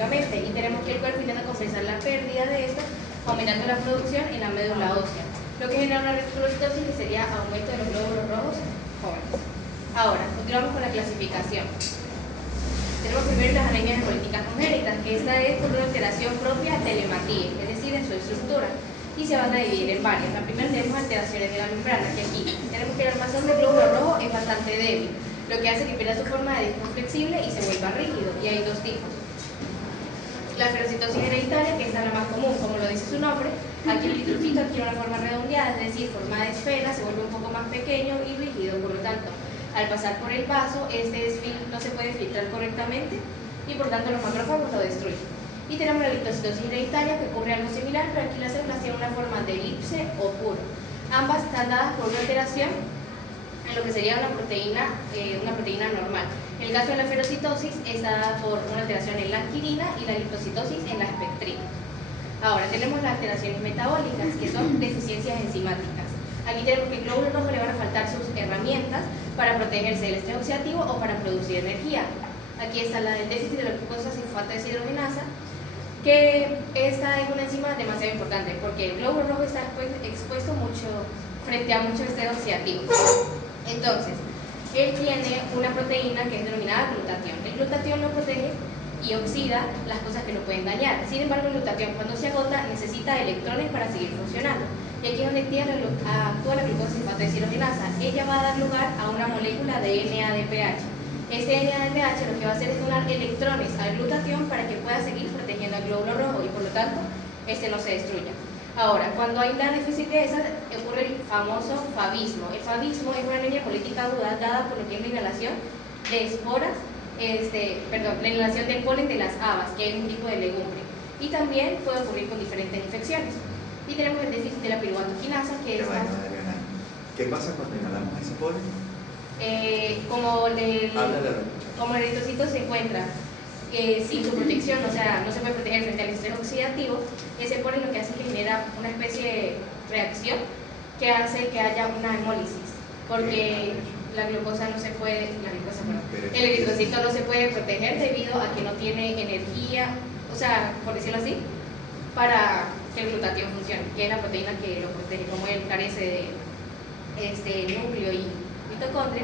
metabólicamente, y tenemos que el cuerpo intenta compensar la pérdida de esto aumentando la producción en la médula ósea, lo que genera una eritrocitosis que sería aumento de los glóbulos rojos jóvenes. Ahora, continuamos con la clasificación. Tenemos primero las anemias hemolíticas congénitas, que esta es por una alteración propia del hematíe, es decir, en su estructura, y se van a dividir en varias. La primera tenemos alteraciones de la membrana, que aquí tenemos que el almacén de glóbulo rojo es bastante débil, lo que hace que pierda su forma de disco flexible y se vuelva rígido, y hay dos tipos. La ferocitosis hereditaria, que esta es la más común, como lo dice su nombre. Aquí el eritrocito adquiere una forma redondeada, es decir, forma de esfera, se vuelve un poco más pequeño y rígido, por lo tanto, al pasar por el vaso, no se puede filtrar correctamente y por tanto los macrófagos lo destruyen. Y tenemos la lipocitosis hereditaria, que ocurre algo similar, pero aquí las células tienen una forma de elipse o puro. Ambas están dadas por una alteración en lo que sería una proteína normal. En el caso de la ferocitosis está dada por una alteración en la anquirina y la lipocitosis en la espectrina. Ahora tenemos las alteraciones metabólicas, que son deficiencias enzimáticas. Aquí tenemos que el glóbulo rojo le van a faltar sus herramientas para protegerse del estrés oxidativo o para producir energía. Aquí está la del déficit de la glucosa sulfato deshidrogenasa, que esta es una enzima demasiado importante porque el glóbulo rojo está expuesto frente a mucho estrés oxidativo. Entonces, él tiene una proteína que es denominada glutatión. El glutatión lo protege y oxida las cosas que lo pueden dañar. Sin embargo, el glutatión, cuando se agota, necesita electrones para seguir funcionando. Y aquí es donde actúa la glucosa sulfato deshidrogenasa. Ella va a dar lugar a una molécula de NADPH. Este NADPH lo que va a hacer es donar electrones al glutatión para que pueda seguir protegiendo al glóbulo rojo y por lo tanto este no se destruya. Ahora, cuando hay una déficit de esa, ocurre el famoso favismo. El favismo es una anemia política aguda dada por lo que es la inhalación de esporas, la inhalación del polen de las habas, que es un tipo de legumbre. Y también puede ocurrir con diferentes infecciones. Y tenemos el déficit de la piruvato-quinasa, que es... ¿Qué pasa cuando inhalamos ese polen? Como el eritrocito se encuentra sin su protección, o sea, no se puede proteger frente al estrés oxidativo, ese polen lo que hace es que genera una especie de reacción que hace que haya una hemólisis, porque la glucosa no se puede, el eritrocito no se puede proteger debido a que no tiene energía, o sea, por decirlo así, para que el glutatión funcione, que es la proteína que lo protege. Como él carece de núcleo y mitocondria,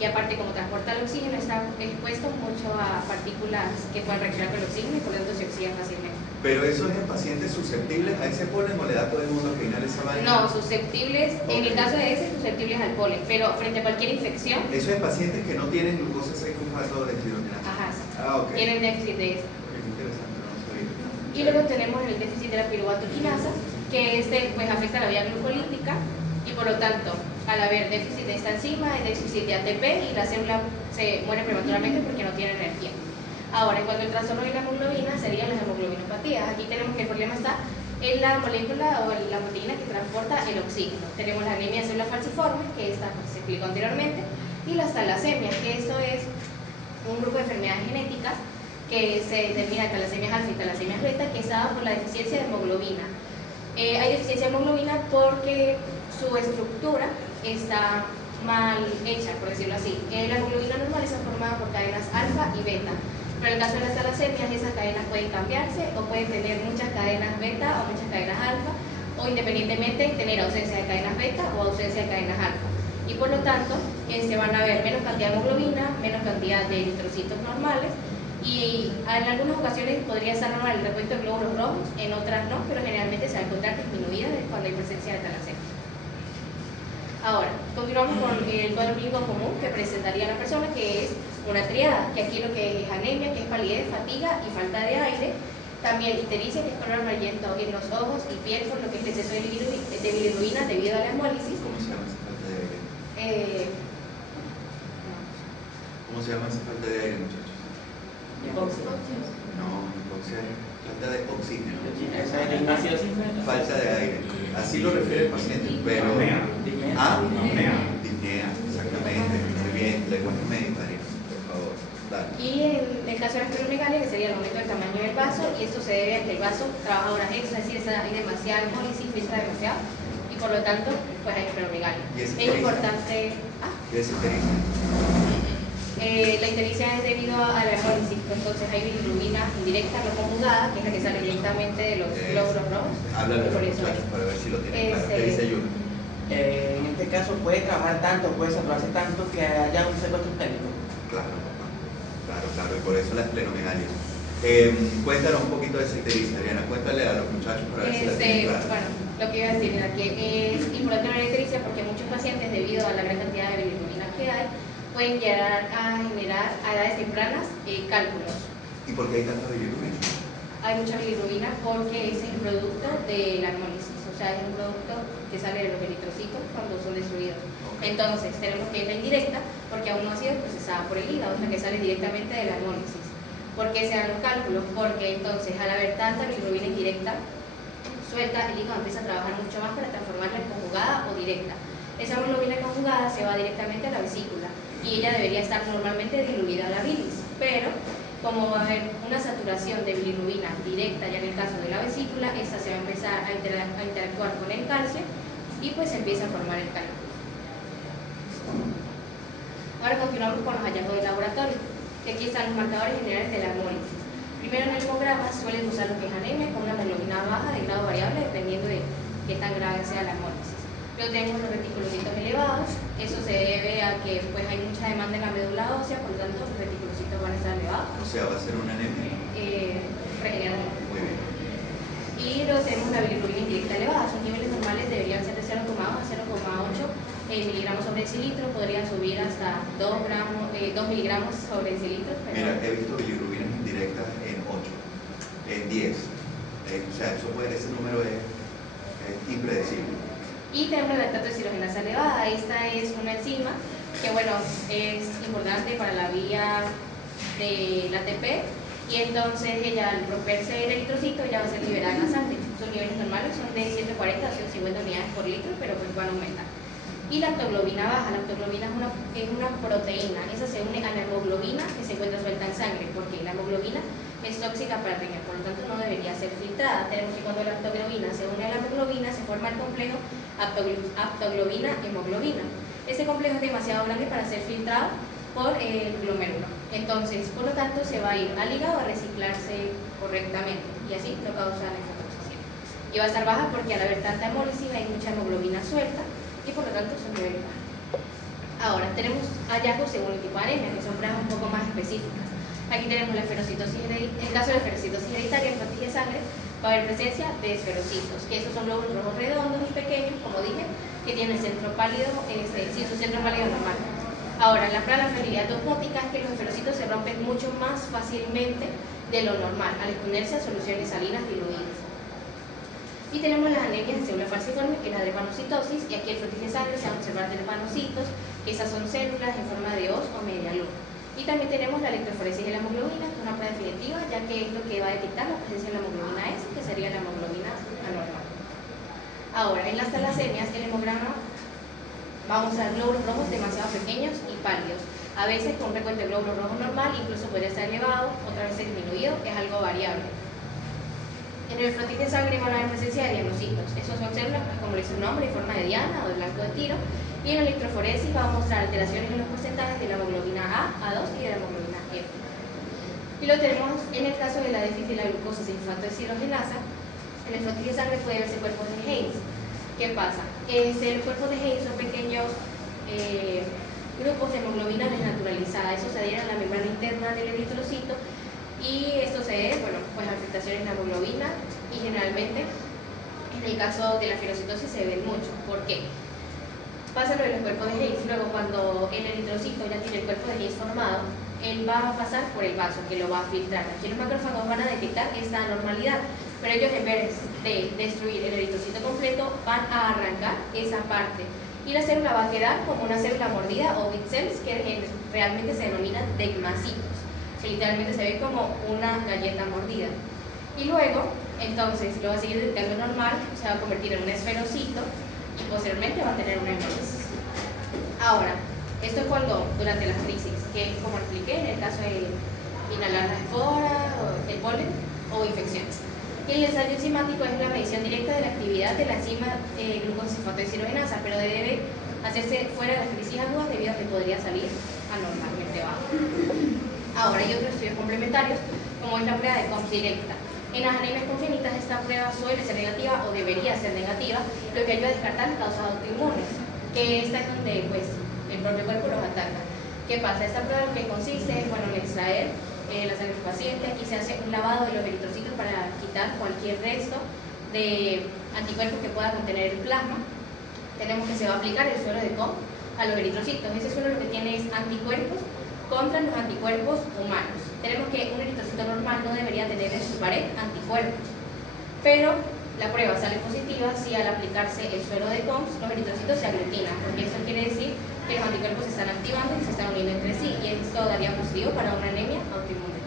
y aparte como transporta el oxígeno, está expuesto mucho a partículas que pueden reaccionar con el oxígeno y por lo tanto se oxidan fácilmente. ¿Pero eso es en pacientes susceptibles a ese polen o le da a todo el mundo que inhale esa vaina? No, susceptibles, en el caso de ese, susceptibles al polen, pero frente a cualquier infección... Eso es pacientes que no tienen glucosa 6-sulfato deshidrogenasa. Ajá, ok. Tienen déficit de eso. Interesante, no sabía. Y luego tenemos el déficit de la piruvato-quinasa, que pues afecta la vía glucolítica y por lo tanto, al haber déficit de esta enzima, hay déficit de ATP y la célula se muere prematuramente porque no tiene energía. Ahora, en cuanto al trastorno de la hemoglobina, serían las hemoglobinopatías. Aquí tenemos que el problema está en la molécula o en la proteína que transporta el oxígeno. Tenemos la anemia de células falciformes, que esta se explicó anteriormente, y las talasemias, que esto es un grupo de enfermedades genéticas que se denomina talasemias alfa y talasemias beta, que está dada por la deficiencia de hemoglobina. Hay deficiencia de hemoglobina porque su estructura está mal hecha, por decirlo así. La hemoglobina normal está formada por cadenas alfa y beta, pero en el caso de las talasemias esas cadenas pueden cambiarse o pueden tener muchas cadenas beta o muchas cadenas alfa, o independientemente tener ausencia de cadenas beta o ausencia de cadenas alfa. Y por lo tanto, van a haber menos cantidad de hemoglobina, menos cantidad de eritrocitos normales, y en algunas ocasiones podría estar normal el repuesto de glóbulos rojos, en otras no, pero generalmente se va a encontrar disminuida cuando hay presencia de talasemias. Ahora, continuamos con el cuadro clínico común que presentaría la persona, que es una triada, que aquí lo que es anemia, que es palidez, fatiga y falta de aire, también ictericia, que es color amarillento en los ojos y piel por lo que es el exceso de bilirrubina debido a la hemólisis. ¿Cómo se llama esa falta de aire? ¿Cómo se llama esa falta de aire, muchachos? Hipoxia. No, hipoxia es falta de oxígeno. Esa es la ignación. Falta de aire. Así lo refiere el paciente, pero... Disnea. Disnea, exactamente. Muy bien, lenguaje médico, por favor. Dale. Y en el caso de la esplenomegalia, que sería el aumento del tamaño del vaso, y esto se debe a que el vaso trabaja horas extras, es decir, hay demasiada hemólisis, filtra demasiado, y por lo tanto, pues hay esplenomegalia. Es importante... ¿Qué es ictericia? La ictericia es debido a la hemólisis, entonces hay bilirrubina indirecta, no conjugada, que es la que sale directamente de los glóbulos rojos. Háblale a los Por eso muchachos para ver si lo tienen claro. Este- ¿Qué dice Yuna? En este caso puede trabajar tanto, puede saturarse tanto que haya un secuestro técnico. Claro, y por eso la esplenomegalia. Cuéntanos un poquito de esa ictericia, Adriana, cuéntale a los muchachos para ver si la tienen clara. Bueno, lo que iba a decir era que es importante la ictericia porque muchos pacientes, debido a la gran cantidad de bilirrubina que hay, pueden llegar a generar a edades tempranas cálculos. ¿Y por qué hay tanta bilirrubina? Hay mucha bilirrubina porque es el producto de la hemólisis, o sea, es un producto que sale de los eritrocitos cuando son destruidos. Entonces, tenemos que es la indirecta porque aún no ha sido procesada por el hígado, es la que sale directamente de la hemólisis. ¿Por qué se dan los cálculos? Porque entonces, al haber tanta bilirrubina indirecta suelta, el hígado empieza a trabajar mucho más para transformarla en conjugada o directa. Esa hemoglobina conjugada se va directamente a la vesícula y ella debería estar normalmente diluida a la bilis, pero como va a haber una saturación de bilirrubina directa ya en el caso de la vesícula, esa se va a empezar a interactuar con el calcio y pues se empieza a formar el cálculo. Ahora continuamos con los hallazgos de laboratorio, que aquí están los marcadores generales de la hemólisis. Primero en el hemograma suelen usar lo que es anemia con una hemoglobina baja de grado variable dependiendo de qué tan grave sea la hemólisis. Luego tenemos los reticulocitos elevados, eso se debe a que pues hay mucha demanda en la médula ósea, por lo tanto los reticulocitos van a estar elevados. O sea, va a ser una anemia. Regenerador. Muy bien. Y luego tenemos la bilirrubina indirecta elevada, sus niveles normales deberían ser de 0,2 a 0,8 miligramos sobre decilitro, podría subir hasta 2 miligramos sobre decilitro. Mira, he visto bilirrubinas indirectas en 8, en 10. O sea, ese número es impredecible. Y tenemos la lactato deshidrogenasa elevada. Esta es una enzima que, bueno, es importante para la vía del ATP y entonces ella al romperse el eritrocito ya va a ser liberada en la sangre. Sus niveles normales son de 140 a 150 unidades por litro, pero pues van a aumentar. Y la lactoglobina baja. La lactoglobina es una proteína. Esa se une a la hemoglobina que se encuentra suelta en sangre, porque la hemoglobina es tóxica para el riñón, por lo tanto no debería ser filtrada. Tenemos que cuando la lactoglobina se une a la hemoglobina se forma el complejo aptoglobina-hemoglobina. Este complejo es demasiado grande para ser filtrado por el glomérulo. Entonces, por lo tanto, se va a ir al hígado a reciclarse correctamente y así no causa nefrotoxicidad. Y va a estar baja porque al haber tanta hemólisis hay mucha hemoglobina suelta y por lo tanto son niveles bajos. Ahora, tenemos hallazgos según el tipo de anemia, que son pruebas un poco más específicas. Aquí tenemos la esferocitosis hereditaria. En caso de esferocitosis hereditaria en frotis de sangre va a haber presencia de esferocitos, que esos son glóbulos rojos redondos y pequeños, como dije, que tienen el centro pálido, sí, su centro pálido normal. Ahora, la fragilidad osmótica es que los esferocitos se rompen mucho más fácilmente de lo normal al exponerse a soluciones salinas diluidas. Y tenemos las anemias de célula falciforme, que es la drepanocitosis, y aquí el frotis de sangre se van a observar drepanocitos, que esas son células en forma de hoz o media luna. Y también tenemos la electroforesis de la hemoglobina, que es una prueba definitiva, ya que es lo que va a detectar la presencia de la hemoglobina S, que sería la hemoglobina anormal. Ahora, en las talasemias, el hemograma va a mostrar glóbulos rojos demasiado pequeños y pálidos. A veces con un recuento de glóbulos rojos normal, incluso podría estar elevado, otra vez disminuido, es algo variable. En el frotis de sangre van a haber presencia de diagnocitos. Esos son células, como dice su nombre, en forma de diana o de blanco de tiro. Y en la electroforesis va a mostrar alteraciones en los porcentajes de la hemoglobina A, A2 y de la hemoglobina F. Y lo tenemos en el caso de la déficit de la glucosa sin fosfato deshidrogenasa. En el frotis de sangre puede verse cuerpos de Heinz. ¿Qué pasa? El cuerpo de Heinz son pequeños grupos de hemoglobina desnaturalizada. Eso se adhiere a la membrana interna del eritrocito y esto se debe, bueno, pues a afectaciones en la hemoglobina y generalmente en el caso de la fagocitosis se ven mucho. ¿Por qué? Pasa lo de los cuerpos de Heinz. Luego, cuando el eritrocito ya tiene el cuerpo de Heinz formado, él va a pasar por el vaso que lo va a filtrar. Aquí los macrófagos van a detectar esta anormalidad, pero ellos en vez de destruir el eritrocito completo van a arrancar esa parte y la célula va a quedar como una célula mordida o bit cells, que realmente se denominan degmacitos, que literalmente se ve como una galleta mordida. Y luego, entonces, lo va a seguir detectando normal, se va a convertir en un esferocito y posteriormente va a tener una hemólisis. Ahora, esto es cuando, durante las crisis, que es como expliqué en el caso de inhalar la espora, el polen o infecciones. Y el ensayo enzimático es la medición directa de la actividad de la enzima glucosifosfato deshidrogenasa, pero debe hacerse fuera de las crisis agudas debido a que podría salir anormalmente bajo. Ahora hay otros estudios complementarios, como es la prueba de COMS directa. En las anemias congénitas esta prueba suele ser negativa o debería ser negativa, lo que ayuda a descartar las causas autoinmunes, que esta es donde pues, el propio cuerpo los ataca. ¿Qué pasa? Esta prueba lo que consiste es en extraer la sangre del paciente. Aquí se hace un lavado de los eritrocitos para quitar cualquier resto de anticuerpos que pueda contener el plasma. Tenemos que se va a aplicar el suero de COMS a los eritrocitos. Ese suero lo que tiene es anticuerpos contra los anticuerpos humanos. Tenemos que un eritrocito normal no debería tener en su pared anticuerpos, pero la prueba sale positiva si al aplicarse el suero de COMS los eritrocitos se aglutinan, porque eso quiere decir que los anticuerpos se están activando y se están uniendo entre sí, y esto daría positivo para una anemia autoinmune.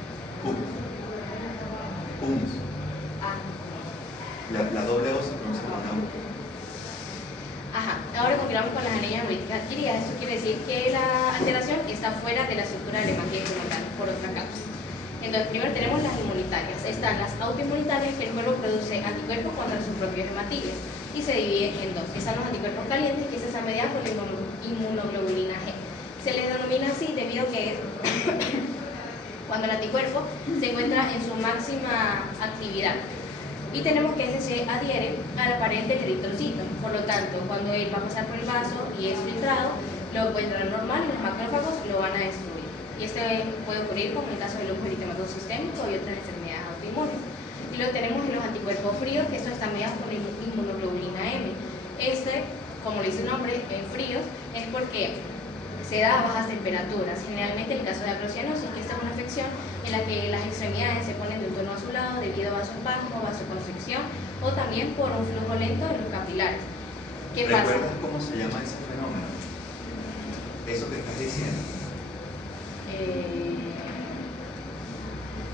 La doble O se pronuncia como una U. Ajá, ahora continuamos con las anemias hemolíticas adquiridas. Esto quiere decir que la alteración está fuera de la estructura del hematito por otra causa. Entonces, primero tenemos las inmunitarias. Están las autoinmunitarias, que el cuerpo produce anticuerpos contra sus propios hematíes y se divide en dos. Están los anticuerpos calientes, que se están mediados por la inmunoglobulina G. Se les denomina así debido a que cuando el anticuerpo se encuentra en su máxima actividad. Y tenemos que ese se adhiere a la pared del eritrocito. Por lo tanto, cuando él va a pasar por el vaso y es filtrado, lo encuentran normal y los macrófagos lo van a destruir. Y este puede ocurrir como en el caso del lupus eritematoso sistémico y otras enfermedades autoinmunes. Y lo tenemos en los anticuerpos fríos, que estos están mediados por la inmunoglobulina M. Como le dice el nombre, en fríos, es porque se da a bajas temperaturas, generalmente en el caso de acrocianosis, que esta es una afección en la que las extremidades se ponen de un tono azulado debido a vasospasmo, vasoconstricción o también por un flujo lento en los capilares. ¿Qué pasa? ¿Recuerdas cómo se llama ese fenómeno? Eso que estás diciendo.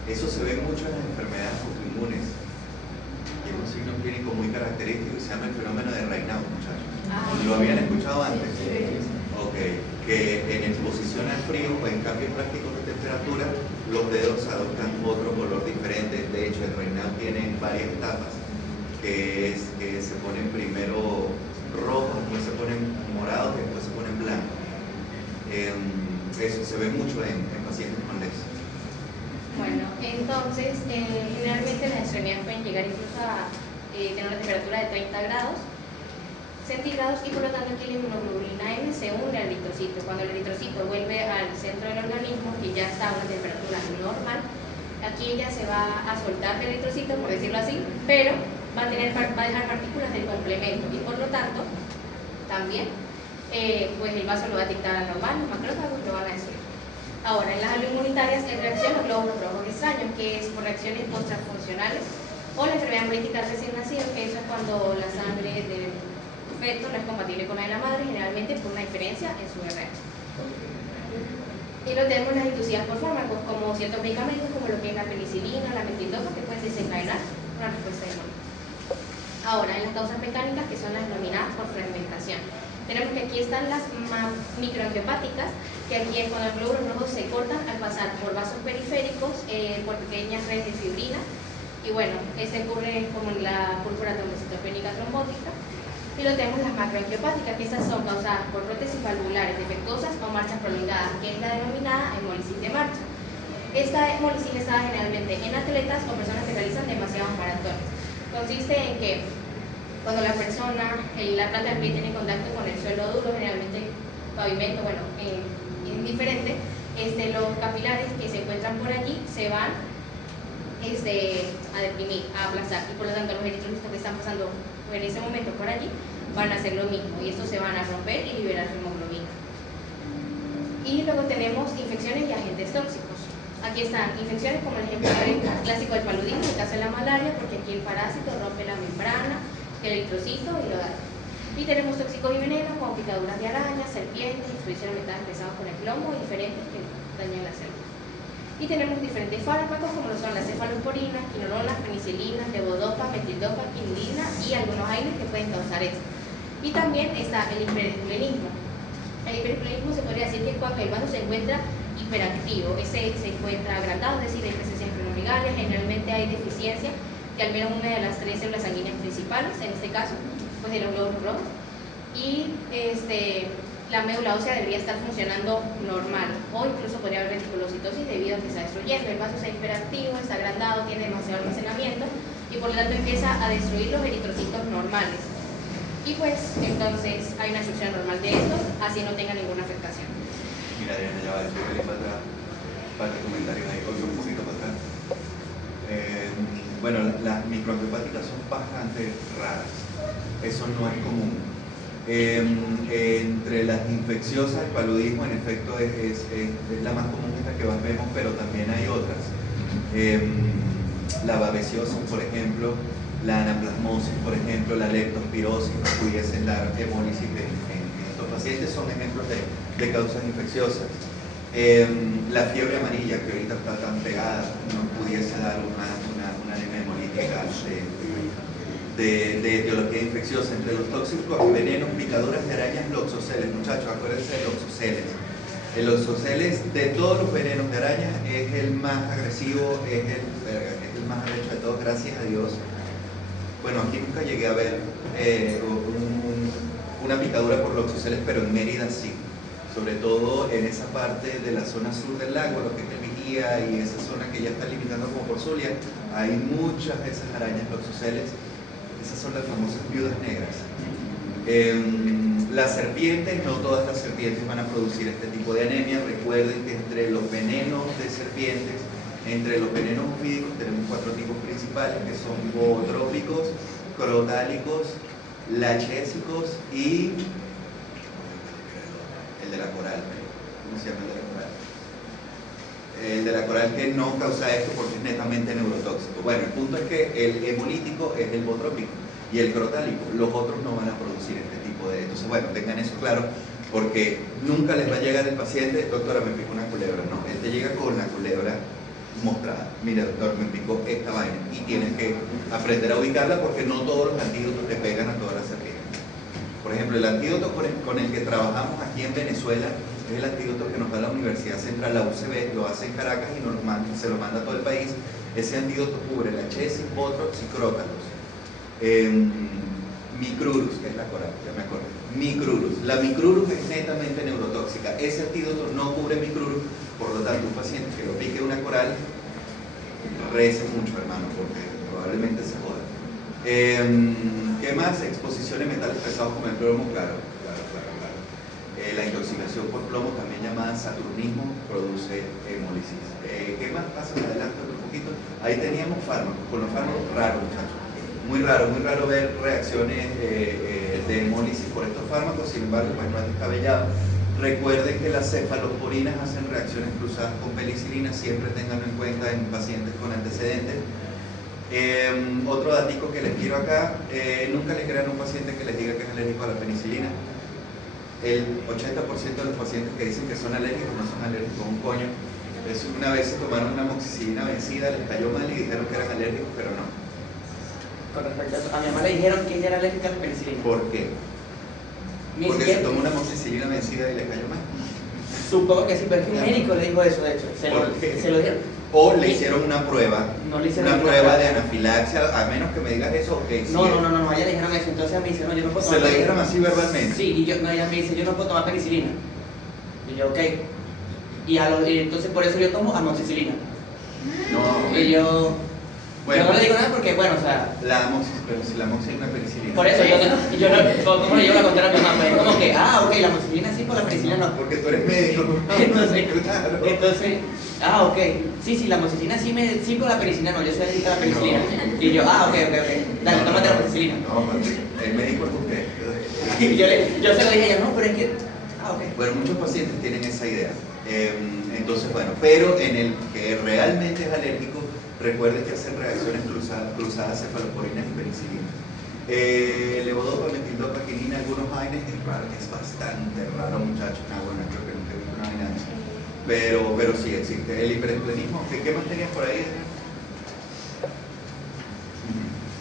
Eso se ve mucho en las enfermedades autoinmunes y es un signo clínico muy característico y se llama el fenómeno de Raynaud, muchachos. ¿Lo habían escuchado antes? Ok, que en exposición al frío o en cambios drásticos de temperatura los dedos adoptan otro color diferente. De hecho, el Raynaud tiene varias etapas, que es que se ponen primero rojos, después se ponen morados y después se ponen blancos. Eso se ve mucho en pacientes con LES. Bueno, entonces, generalmente las extremidades pueden llegar incluso a tener una temperatura de 30 grados centígrados y por lo tanto aquí la inmunoglobulina M se une al eritrocito. Cuando el eritrocito vuelve al centro del organismo, que ya está a una temperatura normal, aquí ya se va a soltar del eritrocito, por decirlo así, pero va a dejar partículas del complemento y por lo tanto también pues el vaso lo va a dictar al normal, los macrófagos lo van a destruir. Ahora, en las aloinmunitarias es reacción a los glóbulos rojos extraños, que es por reacciones post-transfuncionales, o la enfermedad hemolítica recién nacido, que eso es cuando la sangre del feto no es compatible con la de la madre, generalmente por una diferencia en su RH. Y lo tenemos las inducidas por fármacos, como ciertos medicamentos, como lo que es la penicilina, la metildopa, que pueden desencadenar una respuesta inmune. Ahora, en las causas mecánicas, que son las denominadas por fragmentación. Tenemos que aquí están las microangiopáticas, que aquí es cuando los glóbulos rojos se cortan al pasar por vasos periféricos, por pequeñas redes de fibrina, y bueno, este ocurre como en la púrpura trombocitopénica trombótica. Y lo tenemos las macroangiopáticas, que estas son causadas por prótesis valvulares defectuosas o marchas prolongadas, que es la denominada hemólisis de marcha. Esta hemólisis está generalmente en atletas o personas que realizan demasiados maratones. Consiste en que cuando la persona, la planta del pie tiene contacto con el suelo duro, generalmente pavimento, bueno, indiferente, los capilares que se encuentran por allí se van a deprimir, a aplastar, y por lo tanto los eritrocitos que están pasando en ese momento por allí van a hacer lo mismo, y estos se van a romper y liberar su hemoglobina. Y luego tenemos infecciones y agentes tóxicos. Aquí están infecciones como el ejemplo clásico del paludismo, en el caso de la malaria, porque aquí el parásito rompe la membrana, el eritrocito y lo daña. Y tenemos tóxicos y venenos como picaduras de arañas, serpientes, exposición a metales pesados con el plomo y diferentes que dañan la célula. Y tenemos diferentes fármacos como lo son las cefalosporinas, quinolonas, penicilinas, levodopa, metildopa, quinidina y algunos AINES que pueden causar esto. Y también está el hiperesplenismo. El hiperesplenismo se podría decir que cuando el vaso se encuentra hiperactivo, se encuentra agrandado, es decir, hay presencia de splenomegalia, generalmente hay deficiencia de al menos una de las 3 células sanguíneas principales, en este caso, pues de los glóbulos rojos, y la médula ósea debería estar funcionando normal, o incluso podría haber reticulocitosis debido a que está destruyendo. El vaso está hiperactivo, está agrandado, tiene demasiado almacenamiento y por lo tanto empieza a destruir los eritrocitos normales. Y pues entonces hay una destrucción normal de estos, así no tenga ninguna afectación. Mira, Diana, ya va, después que le falta comentarios ahí, voy un poquito para atrás. Bueno, las microangiopáticas son bastante raras, eso no es común. Entre las infecciosas, el paludismo en efecto es la más común, esta que más vemos, pero también hay otras. La babesiosis, por ejemplo, la anaplasmosis, por ejemplo, la leptospirosis, pudiesen dar hemólisis en estos pacientes, son ejemplos de causas infecciosas. La fiebre amarilla, que ahorita está tan pegada, no pudiese dar una anemia hemolítica de etiología infecciosa. Entre los tóxicos y venenos, picaduras de arañas, loxoceles. Muchachos, acuérdense de loxoceles. El loxoceles, de todos los venenos de arañas, es el más agresivo, es el más arrecho de todos, gracias a Dios. Bueno, aquí nunca llegué a ver una picadura por loxoceles, pero en Mérida sí. Sobre todo en esa parte de la zona sur del lago, lo que es el Vigía y esa zona que ya está limitando como por Zulia, hay muchas de esas arañas loxoceles. Esas son las famosas viudas negras. Las serpientes, no todas las serpientes van a producir este tipo de anemia. Recuerden que entre los venenos de serpientes, entre los venenos ofídicos tenemos 4 tipos principales, que son bootrópicos, crotálicos, lachésicos y el de la coral. ¿Cómo se llama el de la coral? El de la coral, que no causa esto porque es netamente neurotóxico. Bueno, el punto es que el hemolítico es el bootrópico y el crotálico. Los otros no van a producir este tipo de... Entonces, bueno, tengan eso claro, porque nunca les va a llegar el paciente, doctora, me picó una culebra. No, él te llega con la culebra mostrada. Mira, doctor, me picó esta vaina. Y tienes que aprender a ubicarla porque no todos los antídotos te pegan a todas las serpientes. Por ejemplo, el antídoto con el que trabajamos aquí en Venezuela es el antídoto que nos da la Universidad Central, la UCB, lo hace en Caracas y se lo manda a todo el país. Ese antídoto cubre la chesis, botrox y crótalos. Micrurus, que es la coral, ya me acuerdo. Micrurus. La micrurus es netamente neurotóxica. Ese antídoto no cubre micrurus, por lo tanto, un paciente que lo pique una coral, rece mucho, hermano, porque probablemente se joda. ¿Qué más? Exposición a metales pesados como el plomo, claro. La intoxicación por plomo, también llamada saturnismo, produce hemólisis. ¿Qué más pasa? Adelante un poquito. Ahí teníamos fármacos. Con los fármacos, raro, muchachos. Muy raro ver reacciones de hemólisis por estos fármacos, sin embargo, pues no es descabellado. Recuerden que las cefalosporinas hacen reacciones cruzadas con penicilina, siempre tenganlo en cuenta en pacientes con antecedentes. Otro datico que les quiero acá, nunca le crean a un paciente que les diga que es alérgico a la penicilina. El 80% de los pacientes que dicen que son alérgicos no son alérgicos a un coño. Una vez se tomaron una amoxicilina vencida, les cayó mal y dijeron que eran alérgicos, pero no. Con respecto a mi mamá le dijeron que ella era alérgica a la penicilina. ¿Por qué? Porque se tomó una amoxicilina vencida y le cayó mal. Supongo que sí, pero es que un médico le dijo eso, de hecho. Se lo dieron. O le hicieron una prueba, no le hicieron una prueba de anafilaxia, a menos que me digas eso, ok. No, a ella le dijeron eso, entonces me dice, no, yo no puedo tomar. ¿Se lo dijeron así verbalmente? Sí, y ella me dice, yo no puedo tomar penicilina. Y yo, ok. Y entonces por eso yo tomo amoxicilina. No. Y yo... Bueno, yo no le digo nada porque, bueno, o sea... pero si la amoxicilina es una penicilina. Por eso, yo no, ¿cómo le llevo a contar a mi mamá? Pues como que, ok, la amoxicilina sí, por la penicilina no. Porque tú eres médico. Entonces, ok, sí, la amoxicilina sí, por la penicilina no, yo soy adicta a la penicilina. Y yo, ok, dale, tómate la penicilina. No, el médico es usted. Y yo se lo dije a ella, no, pero es que, ok. Bueno, muchos pacientes tienen esa idea. Entonces, bueno, pero en el que realmente es alérgico, recuerde que hacen reacciones cruzadas cefalosporinas y penicilina. Levodopa, metildopaquinina, algunos AINES, es bastante raro, muchachos. Bueno, creo que nunca he visto una vaina de eso. Pero sí existe. El hiperesplenismo, ¿qué más tenías por ahí?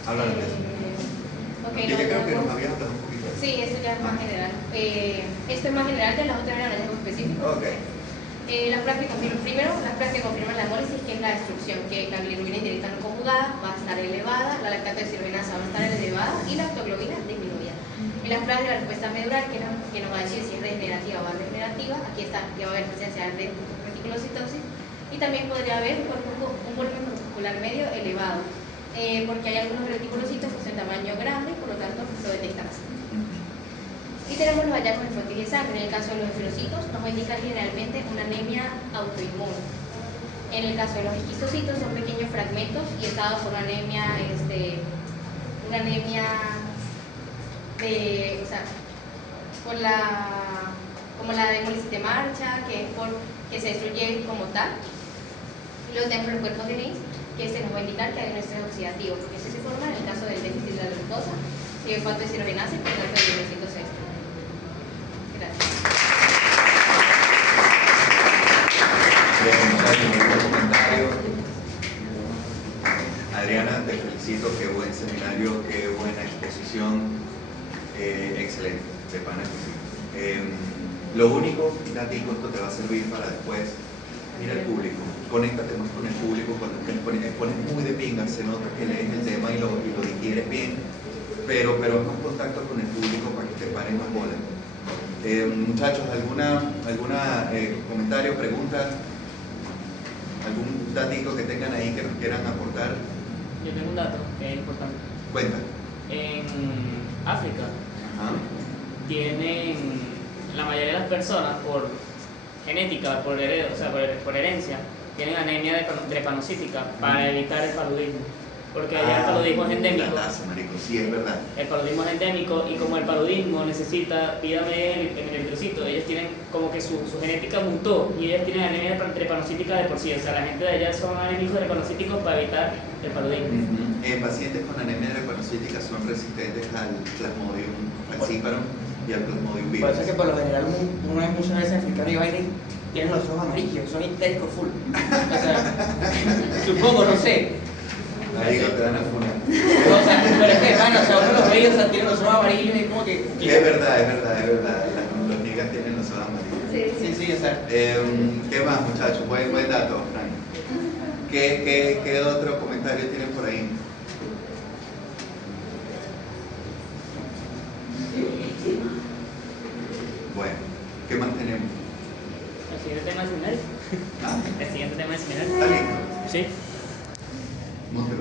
Háblanos de eso. Okay, Yo creo que nos habías hablado un poquito. Sí, esto ya es más general. Esto es más general, de las otras eran algo específico. Okay. Las pruebas que confirman, primero, las pruebas que confirman la hemólisis, que es la destrucción, que la bilirrubina indirecta no conjugada va a estar elevada, la lactato desoxigenasa va a estar elevada y la octoglobina disminuida. En las pruebas de la respuesta medular, que eran que nos va a decir si es degenerativa o regenerativa. Aquí está, que va a haber presencia de reticulocitosis. Y también podría haber un volumen corpuscular medio elevado, porque hay algunos reticulocitos de tamaño grande, por lo tanto lo detectamos. Y tenemos los hallazgos en fósil de sangre. En el caso de los esferocitos nos va a indicar generalmente una anemia autoinmune. En el caso de los esquistocitos son pequeños fragmentos y está por una anemia, una anemia de, o sea, como la de hemólisis de marcha, que es que se destruye como tal. Y luego tenemos los cuerpos de Neis, que se nos va a indicar que hay un estrés oxidativo, porque eso se forma en el caso del déficit de la glucosa, si el fato de cirogenasa y el fato de hidrocitosina. Gracias. Bien, muchachos, muy buen comentario. Adriana, te felicito, qué buen seminario, qué buena exposición, excelente, de pana que sí. Lo único, Natico, esto te va a servir para después ir al público, conéctate más con el público, cuando te pones muy de pinga, se nota que lees el tema y lo digieres bien, pero haz más contacto con el público para que te paren más bolas. Muchachos, ¿alguna comentario, pregunta? ¿Algún datico que tengan ahí que nos quieran aportar? Yo tengo un dato que es importante. Cuenta. En África tienen la mayoría de las personas por genética, por herencia, tienen anemia drepanocítica para evitar el paludismo. Porque allá el paludismo es endémico. Marico, sí, es verdad. El paludismo es endémico y como el paludismo necesita vida media en el eritrocito, ellos tienen como que su genética mutó y ellos tienen anemia drepanocítica de por sí. O sea, la gente de allá son anémicos drepanocíticos para evitar el paludismo. Pacientes con anemia drepanocítica son resistentes al Plasmodium falciparum y al Plasmodium Por vivax. eso es que por lo general uno ve muchas veces africano y vaina y tienen los ojos amarillos, son histéricos full. O sea, supongo, no sé. Ahí te dan a funar. O sea, pero es que, bueno, o sea, uno los ve, o sea, tienen los ojos amarillos y como que... Es verdad. Los niggas tienen los ojos amarillos. Sí, o sea... ¿Qué más, muchachos? Buen dato, Frank. ¿Qué otro comentario tienen por ahí? Bueno, ¿qué más tenemos? El siguiente tema es seminario. ¿Ah? El siguiente tema es seminario. ¿Está listo? Sí. No te lo